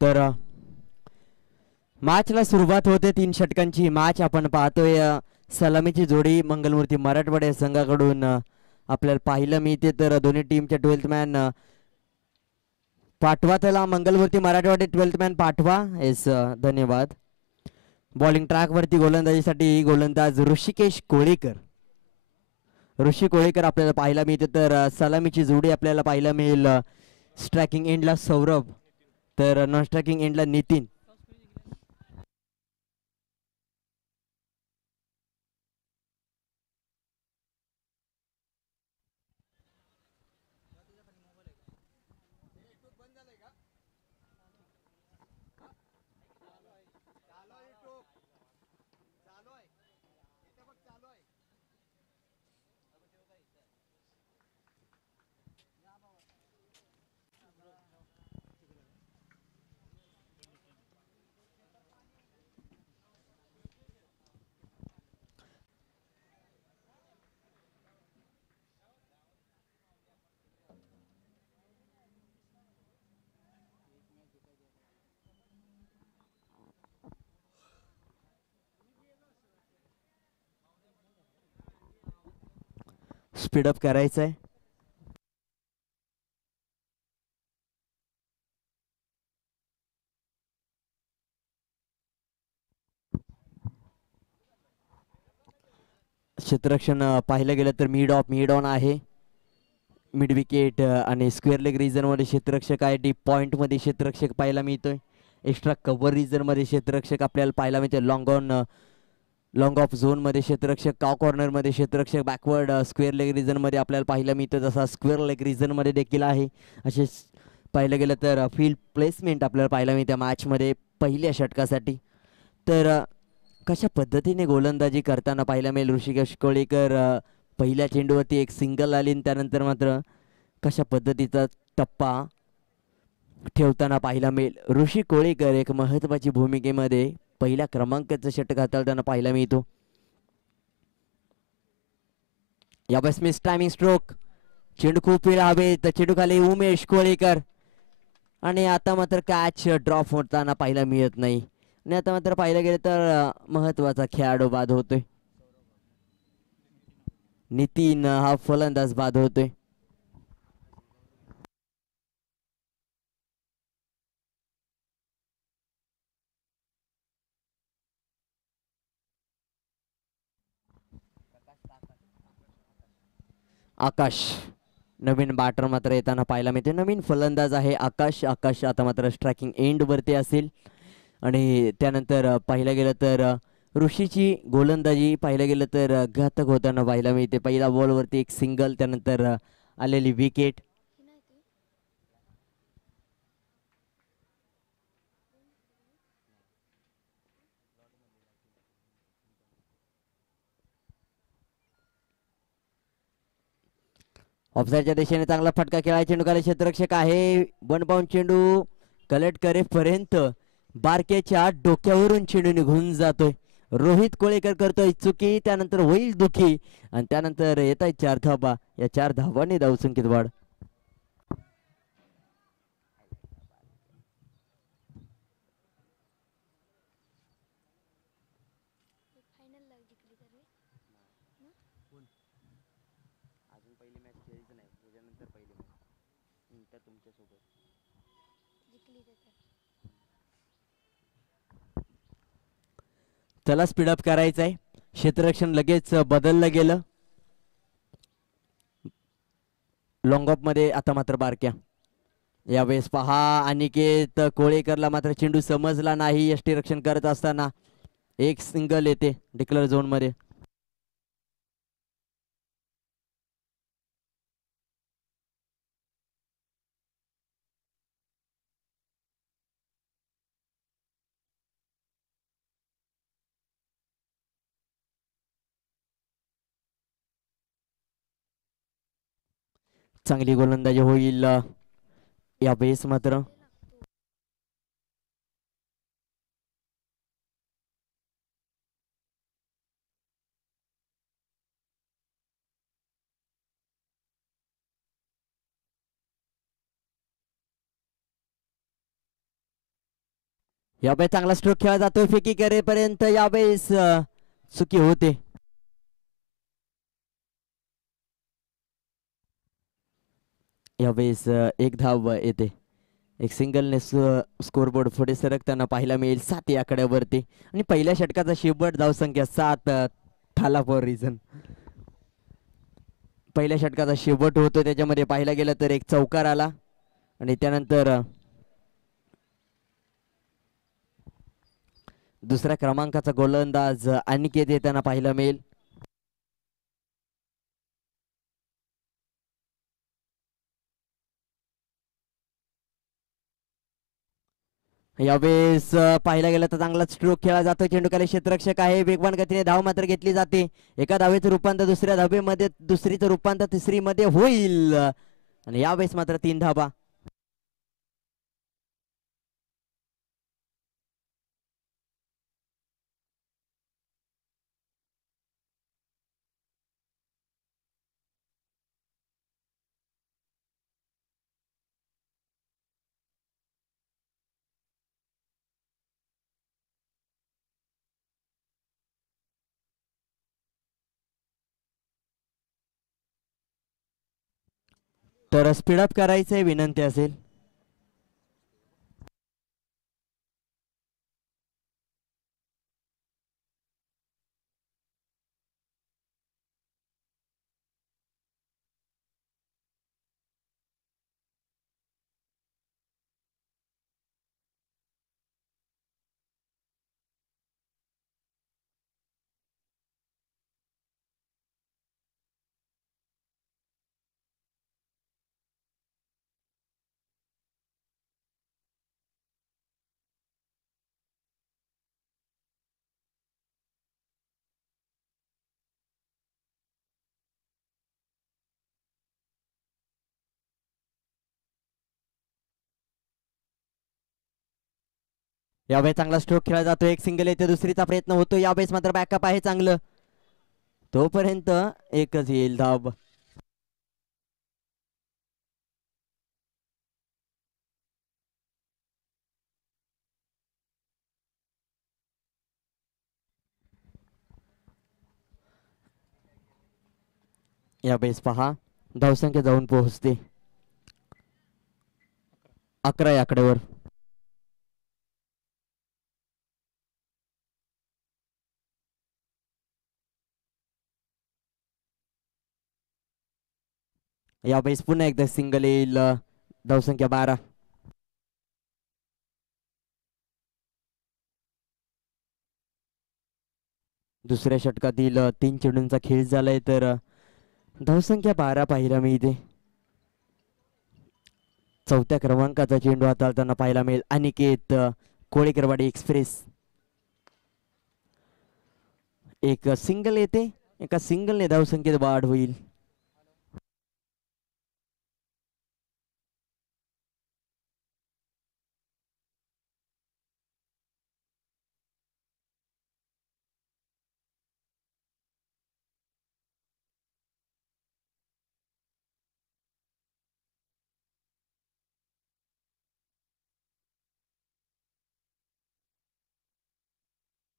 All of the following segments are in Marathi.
तर मॅचला सुरुवात होते 3 षटकांची. मॅच आपण पाहतोय सलामीची जोडी मंगलमूर्ती मराठवाडे संघाकडून आपल्याला पाहायला मिळते. तर दोन्ही टीमच्या 12th मॅन पाठवा, त्याला मंगलमूर्ती मराठवाडे 12th मॅन पाठवा. येस, धन्यवाद. बॉलिंग ट्रॅक वरती गोलंदाजीसाठी गोलंदाज ऋषिकेश कोळेकर. ऋषी कोळेकर आपल्याला पाहायला मिळते. तर सलामीची जोडी आपल्याला पाहायला मिळेल स्ट्रायकिंग एंडला सौरभ, तर नॉन स्ट्रायकिंग एंडला नितीन. स्पीडअप करायचं आहे. क्षेत्ररक्षण पाहिलं गेलं तर मिड ऑन आहे. मिड विकेट आणि स्क्वेअर लेग रिजनमध्ये क्षेत्ररक्षक आहे. डीप पॉईंटमध्ये क्षेत्ररक्षक पाहायला मिळतोय. एक्स्ट्रा कव्हर रिजनमध्ये क्षेत्ररक्षक आपल्याला पाहायला मिळते. लॉंग ऑफ झोनमध्ये क्षेत्ररक्षक, काव कॉर्नरमध्ये क्षेत्ररक्षक, बॅकवर्ड स्क्वेअर लेग रिजनमध्ये आपल्याला पाहायला मिळतं. जसा स्क्वेअर लेग रिजनमध्ये देखील आहे. असे पाहिलं गेलं तर फील्ड प्लेसमेंट आपल्याला पाहायला मिळते मॅचमध्ये पहिल्या षटकासाठी. तर कशा पद्धतीने गोलंदाजी करताना पाहायला मिळेल ऋषिकेश कोळेकर. पहिल्या चेंडूवरती एक सिंगल आली आणि त्यानंतर मात्र कशा पद्धतीचा टप्पा ठेवताना पाहायला मिळेल. ऋषी कोळेकर एक महत्त्वाची भूमिकेमध्ये पहिल्या क्रमांकाचं षटक हाताळताना पाहायला मिळतो. यावेळेस मिस टायमिंग स्ट्रोक. चेंडू खूप वेळ हवे तर चेंडू खाली उमेश कोळेकर आणि आता मात्र कॅच ड्रॉप होताना पाहायला मिळत नाही. आणि आता मात्र पाहायला गेलं तर महत्त्वाचा खेळाडू बाद होतोय. नितीन हा फलंदाज बाद होतोय. आकाश नवीन बॅटर मात्र येताना पाहायला मिळते. नवीन फलंदाज आहे आकाश. आकाश आता मात्र स्ट्रायकिंग एंड वरती असेल. आणि त्यानंतर पाहिलं गेलं तर ऋषीची गोलंदाजी पाहिलं गेलं तर घातक होताना पाहायला मिळते. पहिला बॉलवरती एक सिंगल, त्यानंतर आलेली विकेट. ऑफसाईडच्या दिशेने चांगला फटका खेळाय. चेंडू खाली क्षेत्ररक्षक आहे. 1 बाउंड चेंडू कलेक्ट करेपर्यंत बारकेच्या डोक्यावरून चेंडू निघून जातोय. रोहित कोळेकर करतोय चुकी, त्यानंतर होईल दुखी आणि त्यानंतर येत आहे 4 धावा. या 4 धावांनी धावसंख्येत वाढ. त्याला स्पीडअप करायचं आहे. क्षेत्ररक्षण लगेच बदललं गेलं. लॉंग ऑफ मध्ये आता मात्र बारक्या. यावेळेस पहा अनिकेत कोळेकरला मात्र चेंडू समजला नाही. यष्टीरक्षण करत असताना एक सिंगल येते डिक्लेअर झोन मध्ये. चांगली गोलंदाजी होईल यावेळेस मात्र. यावेळेस चांगला स्ट्रोक खेळला जातोय फेकी करेपर्यंत यावेळेस चुकी होते. यावेळेस एक धाव येते. एक सिंगलने स्कोरबोर्ड पुढे सरकताना पाहायला मिळेल 7 या आकड्यावरती. आणि पहिल्या षटकाचा शेवट धावसंख्या 7 ठाला फॉर रिझन. पहिल्या षटकाचा शेवट होतो त्याच्यामध्ये पाहायला गेलं तर एक चौकार आला आणि त्यानंतर दुसऱ्या क्रमांकाचा गोलंदाज अनिकेत येताना पाहायला मिळेल. यावेळेस पाहायला गेलं तर चांगला स्ट्रोक खेळला जातो. चेंडूखाली क्षेत्ररक्षक आहे. वेगवान गतीने धाव मात्र घेतली जाते. एका धावेचं रूपांतर दुसऱ्या धावेमध्ये, दुसरीचं रूपांतर तिसरी मध्ये होईल आणि यावेळेस मात्र 3 धावा. तर स्पीडअप करायचंय विनंती असेल. यावेळेस चांगला स्ट्रोक खेळला जातो. एक सिंगल येते, दुसरीचा प्रयत्न होतो. यावेळेस मात्र बॅकअप आहे चांगलं. तोपर्यंत एकच येईल धाव. यावेळेस पहा धावसंख्या जाऊन पोहोचते 11 या आकड्यावर. यावेळेस पुन्हा एकदा सिंगल येईल. धावसंख्या 12. दुसऱ्या षटकातील 3 चेंडूंचा खेळ झालाय तर धावसंख्या 12 पाहायला मिळते. चौथ्या क्रमांकाचा चेंडू हाताळताना पाहायला मिळेल अनिकेत कोळेकरवाडी एक्सप्रेस. एक सिंगल येते. एका सिंगलने धावसंख्येत वाढ होईल.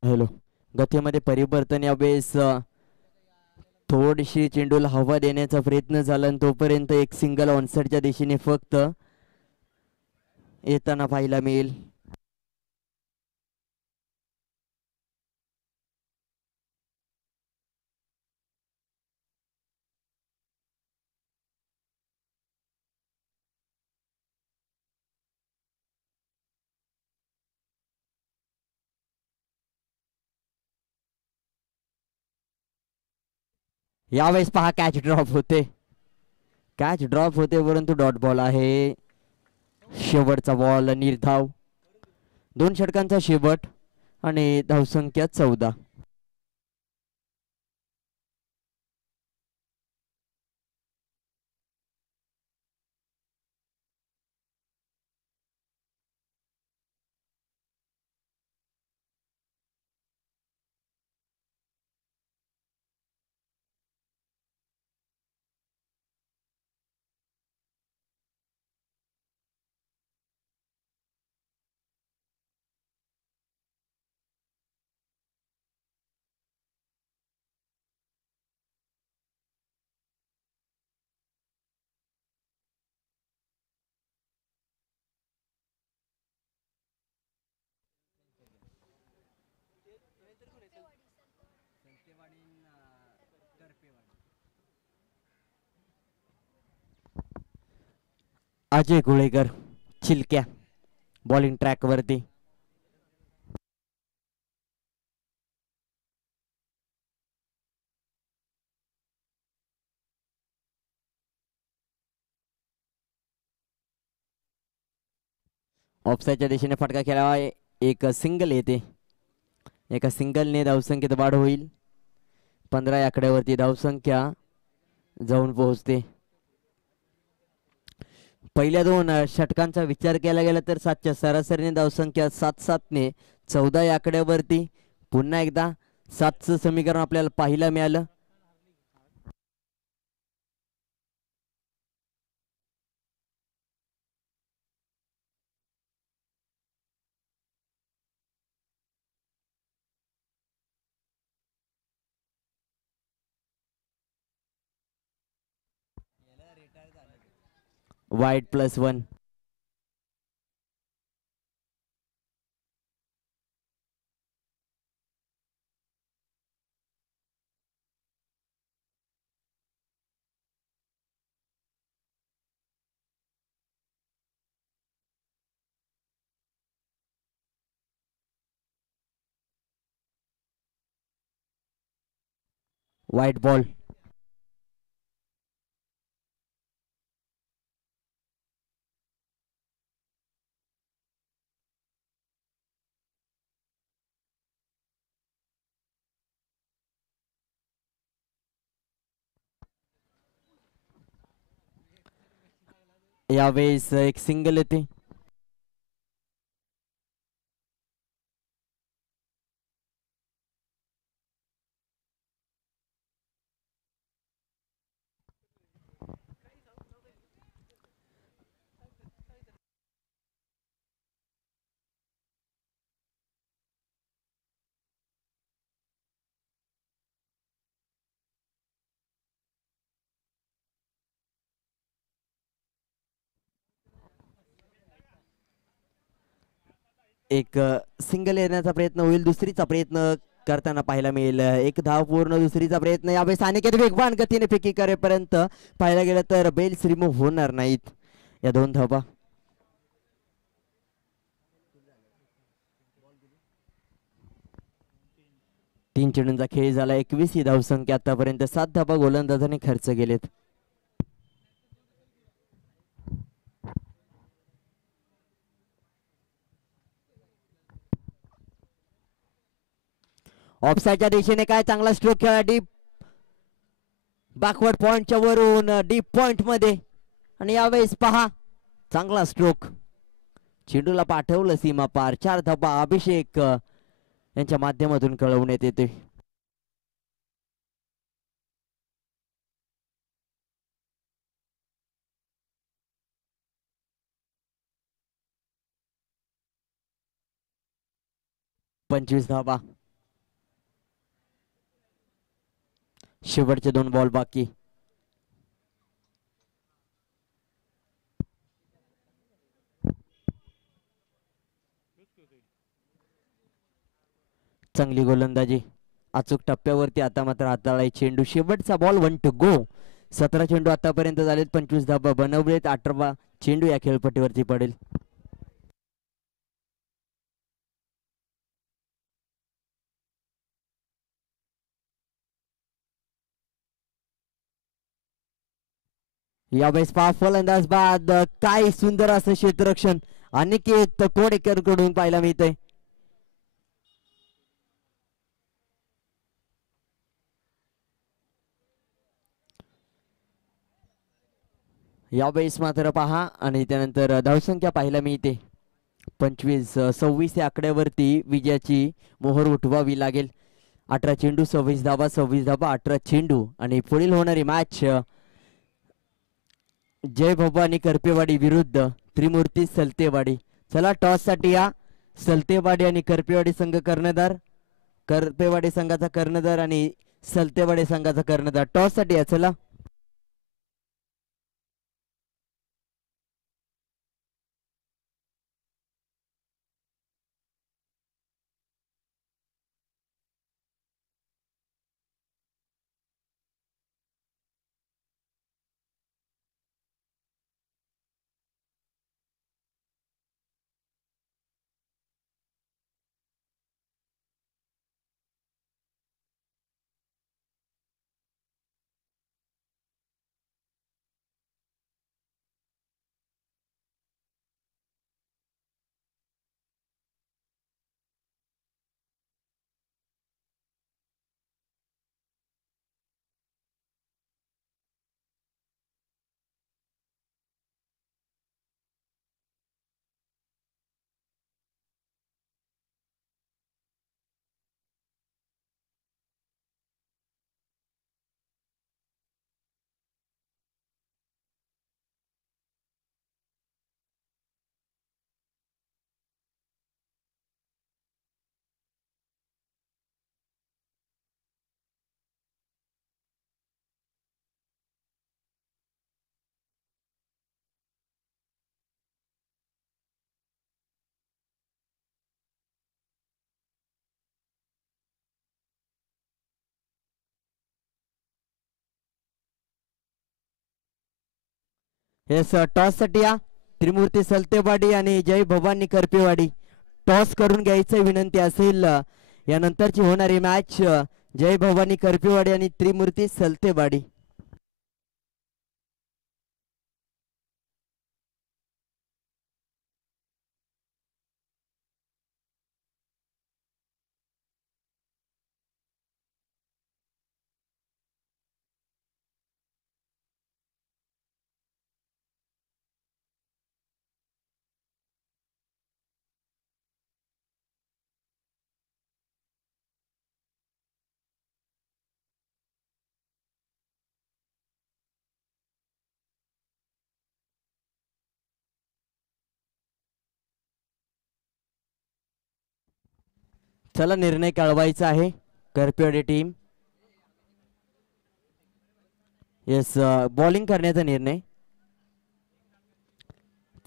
हॅलो. गतीमध्ये परिवर्तन यावेळेस थोडीशी चेंडूला हवा देण्याचा प्रयत्न झाला आणि तोपर्यंत एक सिंगल ऑनसाइडच्या दिशेने फक्त येताना पाहायला मिळेल. यावेळेस पहा कॅच ड्रॉप होते. कॅच ड्रॉप होते परंतु डॉट बॉल आहे. शेवटचा बॉल निर्धाव. 2 षटकांचा शेवट आणि धावसंख्या 14. अजय गोळेकर चिलक्या बॉलिंग ट्रॅक वरती. ऑफसाईडच्या दिशेने फटका खेळावा. एक सिंगल येते. एका सिंगलने धावसंख्येत वाढ होईल. 15 या आकड्यावरती धावसंख्या जाऊन पोहोचते. पहिल्या दोन षटकांचा विचार केला गेला तर 7च्या सरासरीने धावसंख्या 7-7ने 14 या आकड्यावरती. पुन्हा एकदा 7चं समीकरण आपल्याला पाहायला मिळालं. वाईड +1. वाईट बॉल. यावेळेस एक सिंगल येते. एक सिंगल येण्याचा प्रयत्न होईल. दुसरीचा प्रयत्न करताना पाहायला मिळेल. एक धाव पूर्ण. दुसरीचा प्रयत्न यावेळेस अनिकेत वेगवान गतीने फेकी करेपर्यंत पाहायला गेलं तर बेल्स रिमूव्ह होणार नाहीत. या दोन धावा. 3 चेंडूंचा खेळ झाला. 21 ही धावसंख्या आतापर्यंत. 7 धावा गोलंदाजाने खर्च केलेत. ऑफसाईडच्या दिशेने काय चांगला स्ट्रोक खेळा. डीप बॅकवर्ड पॉइंटच्या वरून डीप पॉइंट मध्ये. आणि यावेळेस पहा चांगला स्ट्रोक. चेंडूला पाठवलं सीमा पार. 4 धावा अभिषेक यांच्या माध्यमातून कळवण्यात येते. पंचवीस धावा. शेवटचे 2 बॉल बाकी. चांगली गोलंदाजी अचूक टप्प्यावरती. आता मात्र हाताळाय चेंडू. शेवटचा बॉल 1 टू गो. 17 चेंडू आतापर्यंत झालेत. 25 धावा बनवलेत. 18वा चेंडू या खेळपट्टीवरती पडेल. यावेळेस पहा फलंदाज बाद. काय सुंदर असं क्षेत्ररक्षण अनिकेत कोडेकर कडून पाहायला मिळतंय. यावेळेस मात्र पहा आणि त्यानंतर धावसंख्या पाहायला मिळते. 25-26 या आकड्यावरती विजयाची मोहर उठवावी लागेल. 18 चेंडू 26 धावा. 26 धावा 18 चेंडू. आणि पुढील होणारी मॅच जय भवानी करपेवाडी विरुद्ध त्रिमूर्ती सलतेवाडी. चला टॉस साठी या. सलतेवाडी आणि करपेवाडी संघ कर्णधार. करपेवाडी संघाचा कर्णधार आणि सलतेवाडी संघाचा कर्णधार टॉस साठी या. चला. येस टॉस साठी या त्रिमूर्ती सलतेवाडी आणि जय भवानी करपेवाडी टॉस करून घ्यायचं विनंती असेल यानंतरची होणारी मॅच जय भवानी करपेवाडी आणि त्रिमूर्ती सलतेवाडी. चला निर्णय कळवायचा आहे करपेवाडी टीम. येस बॉलिंग करण्याचा निर्णय.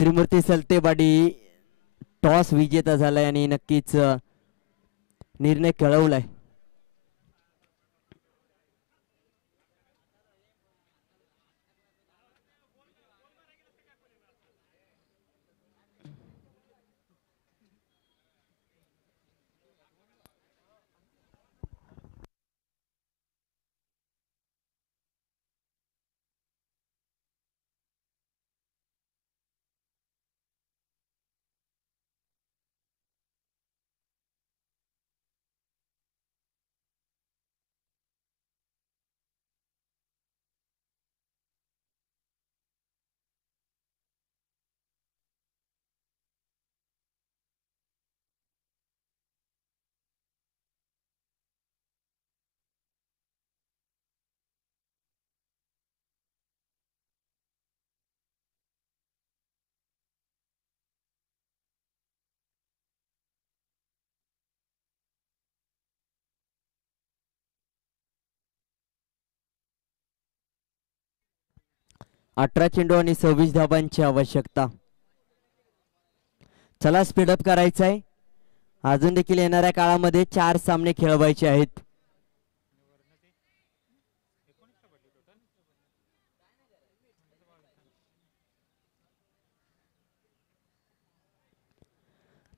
त्रिमूर्ती सलतेवाडी टॉस विजेता झालाय आणि नक्कीच निर्णय कळवलाय. अठरा चेंडू आणि 26 धावांची आवश्यकता. चला स्पीडअप करायचं आहे. अजून देखील येणाऱ्या काळामध्ये 4 सामने खेळवायचे आहेत.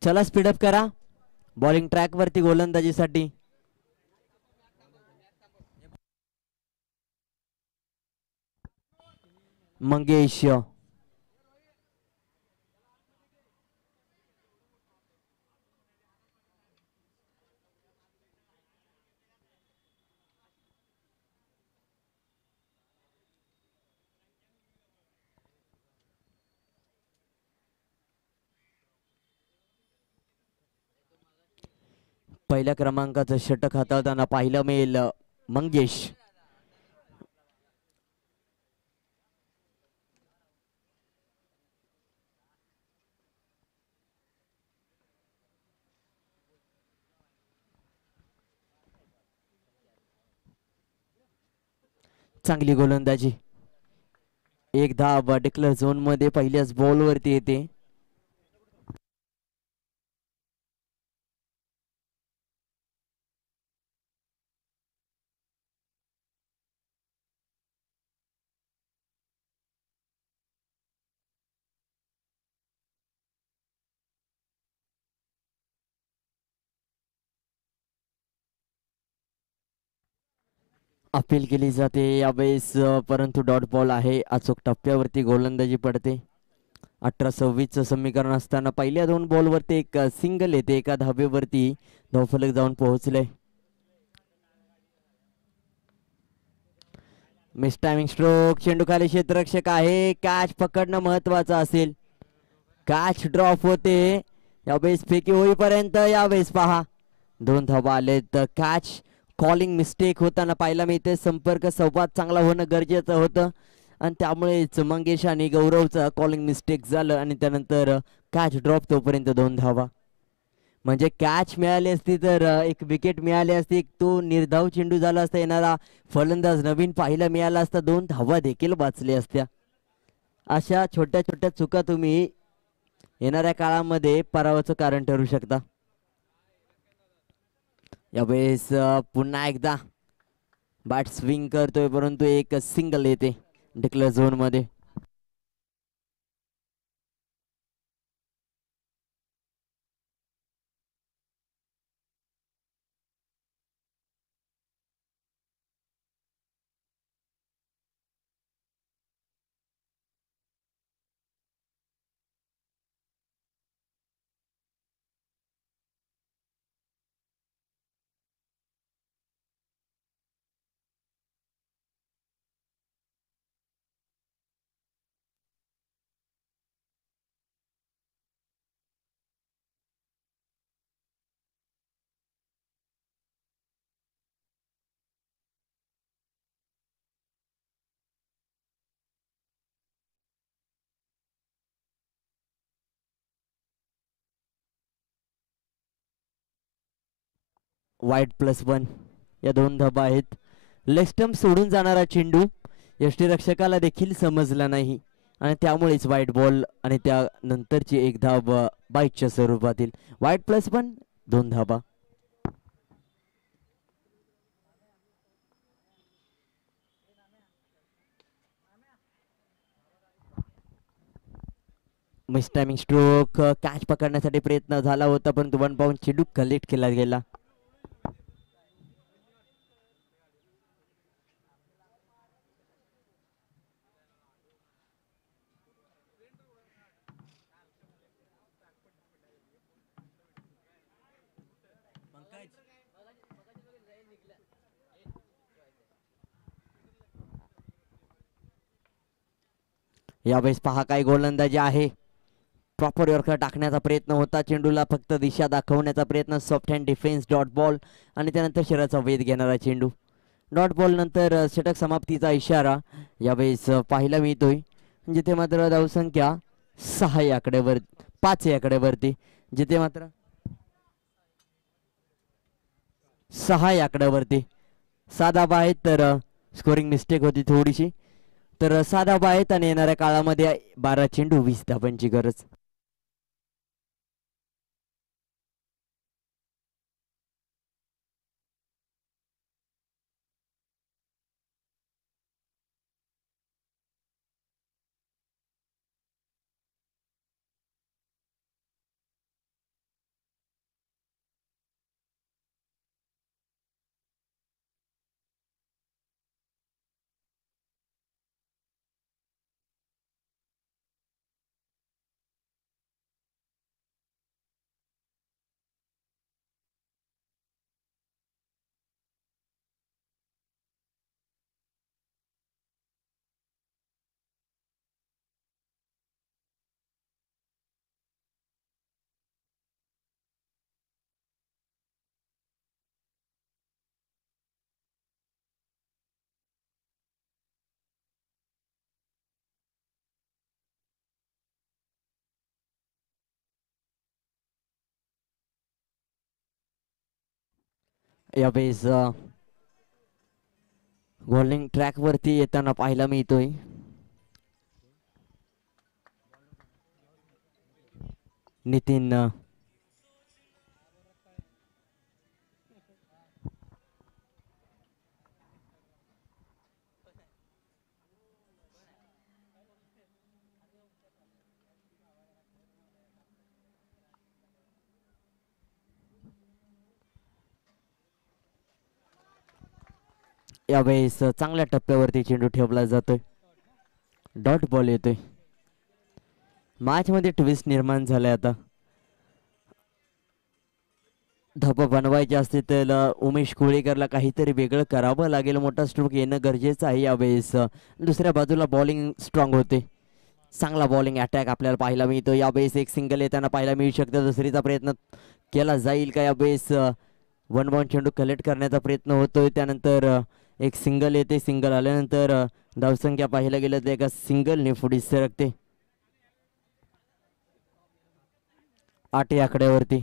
चला स्पीडअप करा. बॉलिंग ट्रॅक वरती गोलंदाजीसाठी मंगेश. पहिल्या क्रमांकाचं षटक हाताळताना पाहिलं मिळेल मंगेश. चांगली गोलंदाजी. एक धाव डिक्लेअर झोन मध्ये पहिल्याच बॉल वरती येते. अपील केली जाते यावेळेस परंतु डॉट बॉल आहे. अचूक टप्प्यावरती गोलंदाजी पडते. 18-26 समीकरण असताना पहिल्या 2 बॉलवरती एक सिंगल येते. एका धाबेवरती धावफलक जाऊन पोहोचले. Miss timing stroke. चेंडू खाली क्षेत्ररक्षक आहे. कॅच पकडणं महत्वाचं असेल. कॅच ड्रॉप होते यावेळेस फेकी होईपर्यंत. यावेळेस पहा 2 धावा आलेत. कॅच कॉलिंग मिस्टेक होताना पाहायला मिळते. संपर्क संवाद चांगला होणं गरजेचं होतं आणि त्यामुळेच मंगेश आणि गौरवचा कॉलिंग मिस्टेक झालं आणि त्यानंतर कॅच ड्रॉप. तोपर्यंत 2 धावा. म्हणजे कॅच मिळाली असती तर एक विकेट मिळाली असती. तो निर्धाव चेंडू झाला असता. येणारा फलंदाज नवीन पाहायला मिळाला असता. 2 धावा देखील वाचल्या असत्या. अशा छोट्या छोट्या चुका तुम्ही येणाऱ्या काळामध्ये पराभवाचं कारण ठरू शकता. यावेळेस पुन्हा एकदा बॅट स्विंग करतोय परंतु एक सिंगल येते डिक्लेअर झोन मध्ये. वाईट +1 या 2 धाबा आहेत. लेग स्टंप सोडून जाणारा चेंडू यष्टीरक्षकाला देखील समजला नाही आणि त्यामुळेच वाईट बॉल आणि त्यानंतरची एक धाब बाईटच्या स्वरूपातील. वाईट +1 2 धाबा. Miss timing stroke. कॅच पकडण्यासाठी प्रयत्न झाला होता परंतु 1 बाउंड चेंडू कलेक्ट केला गेला. यावेळेस पहा काय गोलंदाजी आहे. प्रॉपर यॉर्कर टाकण्याचा प्रयत्न होता. चेंडूला फक्त दिशा दाखवण्याचा प्रयत्न. Soft hand defence dot ball आणि त्यानंतर शरीराचा वेध घेणारा चेंडू. डॉट बॉल नंतर षटक समाप्तीचा इशारा यावेळेस पाहायला मिळतोय, जिथे मात्र धावसंख्या 6 या आकड्यावर 5 या आकड्यावरती, जिथे मात्र 6 या आकड्यावरती 6 धाबा आहेत. तर स्कोरिंग मिस्टेक होती थोडीशी. तर 6 धाबा आहेत आणि येणाऱ्या काळामध्ये 12 चेंडू 20 धाबांची गरज. यावेळेस बॉलिंग ट्रॅक वरती येताना पाहायला मिळतोय. नितीन यावेळेस चांगल्या टप्प्यावरती चेंडू ठेवला जातोय. डॉट बॉल येतोय. मॅच मध्ये ट्विस्ट निर्माण झालाय आता. धप बनवायचे असते तर उमेश कोळीकरला काहीतरी वेगळं करावं लागेल. मोठा स्ट्रोक येणं गरजेचं आहे. यावेळेस दुसऱ्या बाजूला बॉलिंग स्ट्रॉंग होते. चांगला बॉलिंग अटॅक आपल्याला पाहायला मिळतो. यावेळेस एक सिंगल येताना पाहायला मिळू शकतं. दुसरीचा प्रयत्न केला जाईल का? यावेळेस 1 बाउंड चेंडू कलेक्ट करण्याचा प्रयत्न होतोय. त्यानंतर एक सिंगल येते. सिंगल आल्यानंतर धावसंख्या पाहायला गेलं तर एका सिंगलने पुढे सरकते 8 या आकड्यावरती.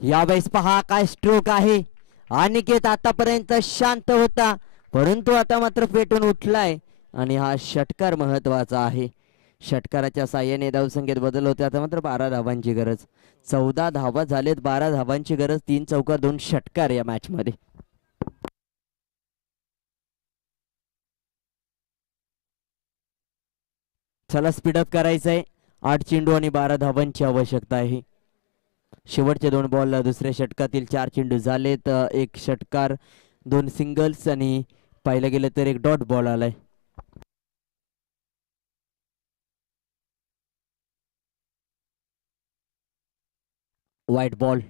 यावेळेस पहा काय स्ट्रोक आहे. अनिकेत आतापर्यंत शांत होता परंतु आता मात्र पेटून उठलाय आणि हा षटकार महत्वाचा आहे. षटकाराच्या साह्याने धावसंख्येत बदल होते. आता मात्र 12 धावांची गरज. 14 धावा झालेत. 12 धावांची गरज. 3 चौकार 2 षटकार या मॅच मध्ये. चला स्पीडअप करायचंय. 8 चेंडू आणि 12 धावांची आवश्यकता आहे. शेवटचे 2 बॉल दुसऱ्या षटकातील 4 चेंडू झालेत. एक षटकार 2 सिंगल्स आणि पाहिलं गेलं तर एक डॉट बॉल आलाय. White ball.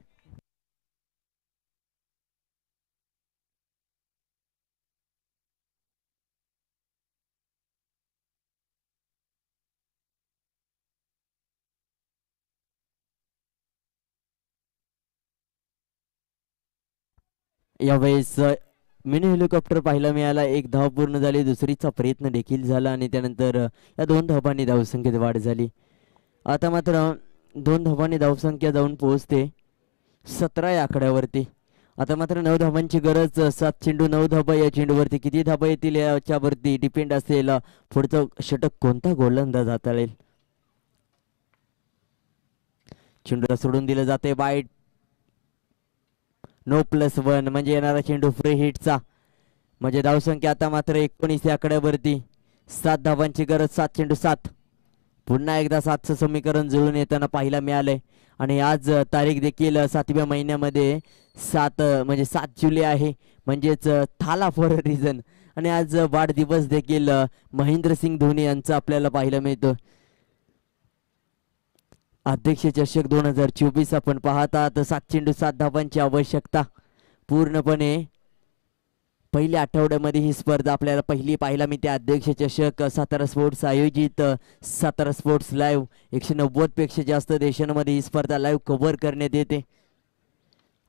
यावेळेस मिनी हेलिकॉप्टर पाहायला मिळाला. एक धाव पूर्ण झाली, दुसरीचा प्रयत्न देखील झाला आणि त्यानंतर या 2 धावांनी धावसंख्येत वाढ झाली. आता मात्र 2 धावांनी धावसंख्या जाऊन पोहोचते 17 या आकड्यावरती. आता मात्र 9 धावांची गरज. 7 चेंडू 9 धाबा. या चेंडूवरती किती धाबा येतील याच्यावरती डिपेंड असेल पुढचं षटक कोणता गोलंदाज हाताळेल. चेंडूला सोडून दिलं जाते बाईट. नो +1 म्हणजे येणारा चेंडू फ्री हिटचा. म्हणजे धावसंख्या आता मात्र 19 या आकड्यावरती. 7 धावांची गरज. 7 चेंडू 7. पुन्हा एकदा 7चं समीकरण जुळून येताना पाहायला मिळालंय. आणि आज तारीख देखील 7व्या महिन्यामध्ये 7 म्हणजे 7 जुलै आहे. म्हणजेच थाला फॉर अ रिझन. आणि आज वाढदिवस देखील महेंद्रसिंग धोनी यांचा आपल्याला पाहायला मिळतो. अध्यक्ष चषक 2024 आपण पाहत आहात. 7 चेंडू 7 धावांची आवश्यकता. पूर्णपणे पहिल्या आठवड्यामध्ये ही स्पर्धा आपल्याला पहिली पाहायला मिळते. अध्यक्ष चषक सातारा स्पोर्ट्स आयोजित. सातारा स्पोर्ट्स लाईव्ह 190 पेक्षा जास्त देशांमध्ये ही स्पर्धा लाईव्ह कव्हर करण्यात येते.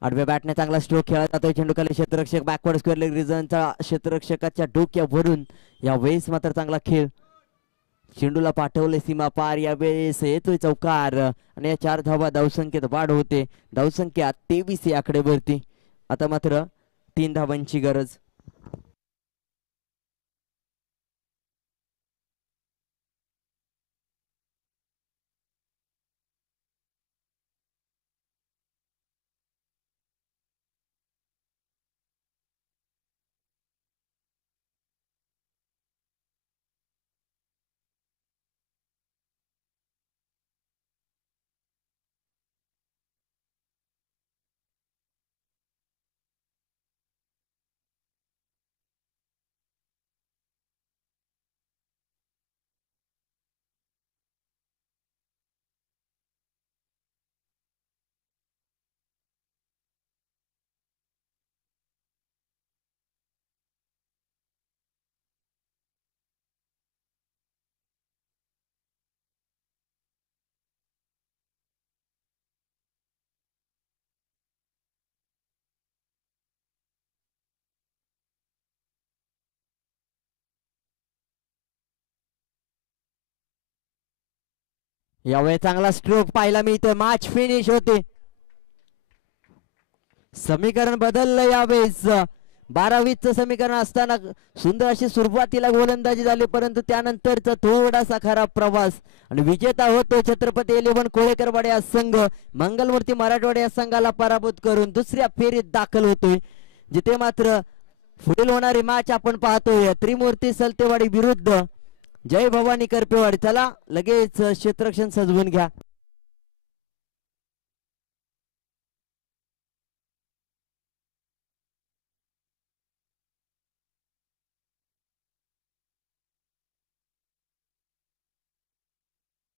आडव्या बॅटने चांगला स्ट्रोक खेळला जातोय. चेंडू खाली क्षेत्ररक्षक बॅकवर्ड स्क्वेअर लेग रिझनचा क्षेत्ररक्षकाच्या डोक्यावरून. या वेळेस मात्र चांगला खेळ. चेंडूला पाठवले सीमा पार. यावेळेस येतोय चौकार आणि या 4 धावा धावसंख्येत वाढ होते. धावसंख्या 23 या आकडेवरती. आता मात्र 3 धावांची गरज. यावेळी चांगला स्ट्रोक पाहायला मिळतोय. मॅच फिनिश होते. समीकरण बदललं यावेळेस. 12-20चं समीकरण असताना सुंदर अशी सुरुवातीला गोलंदाजी झाली, परंतु त्यानंतरचा थोडासा खराब प्रवास आणि विजेता होतो छत्रपती 11 कोळेकरवाडे या संघ. मंगलमूर्ती मराठवाडे या संघाला पराभूत करून दुसऱ्या फेरीत दाखल होतोय, जिथे मात्र पुढील होणारी मॅच आपण पाहतोय त्रिमूर्ती सलतेवाडी विरुद्ध जय भवानी करपेवाडी. चला लगेच क्षेत्ररक्षण सजवून घ्या.